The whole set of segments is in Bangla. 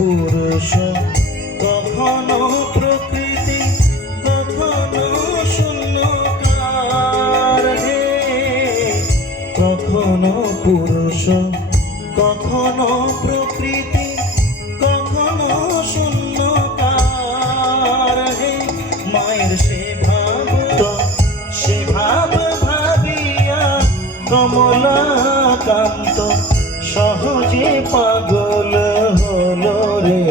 পুরুষ, কখনো প্রকৃতি, কখনো শূন্যকার হে। কখনো পুরুষ, কখনো প্রকৃতি, কখনো শূন্যকার হে। মায়ের সে ভাব ভাবিয়া কমলাকান্ত সহজে পাগল হলো রে।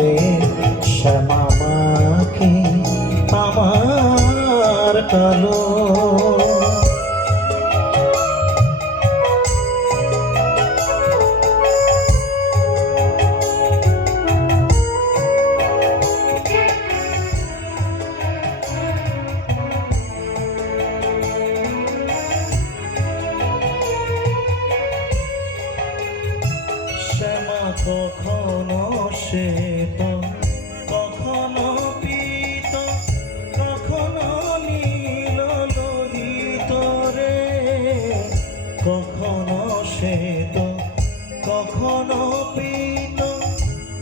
শ্যামা মাকে আমার কালো। শ্যামা কখনো শ্বেত, কখনো পীত, কখনো নীল লোহিত রে। কখনো শ্বেত, কখনো পীত,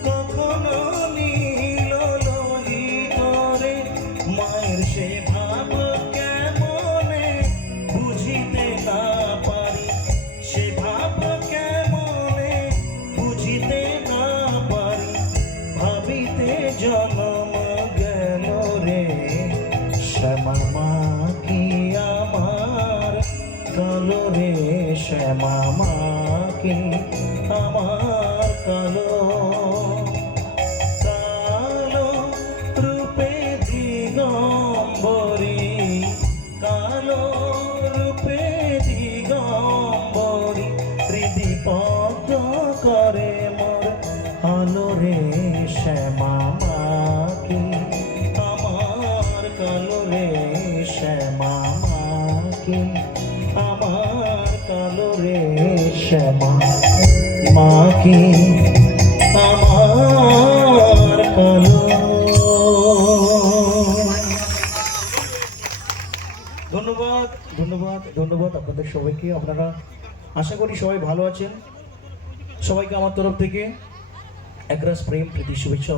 কখনো নীল লোহিত রে। মায়ের সে ভাব কেমনে বুঝিতে না পারি, সে ভাব কেমনে বুঝিতে না পারি, ভাবিতে জনম গেল রে। শ্যামা মা কি আমার কালো রে। শ্যামা মা কি আমার কালো। কালো রূপে দিগম্বরী, কালো রূপে দিগম্বরী, হৃদি পদ্ম করে মোর আলো রে। শ্যামা মা কি আমার কালো রে। শ্যামা মা কি আমার কালো রে। শ্যামা মা কি আমার কালো। ধন্যবাদ ধন্যবাদ ধন্যবাদ আপনাদের সবাইকে। আপনারা আশা করি সবাই ভালো আছেন। সবাইকে আমার তরফ থেকে একরাশ প্রেম প্রীতি শুভেচ্ছা।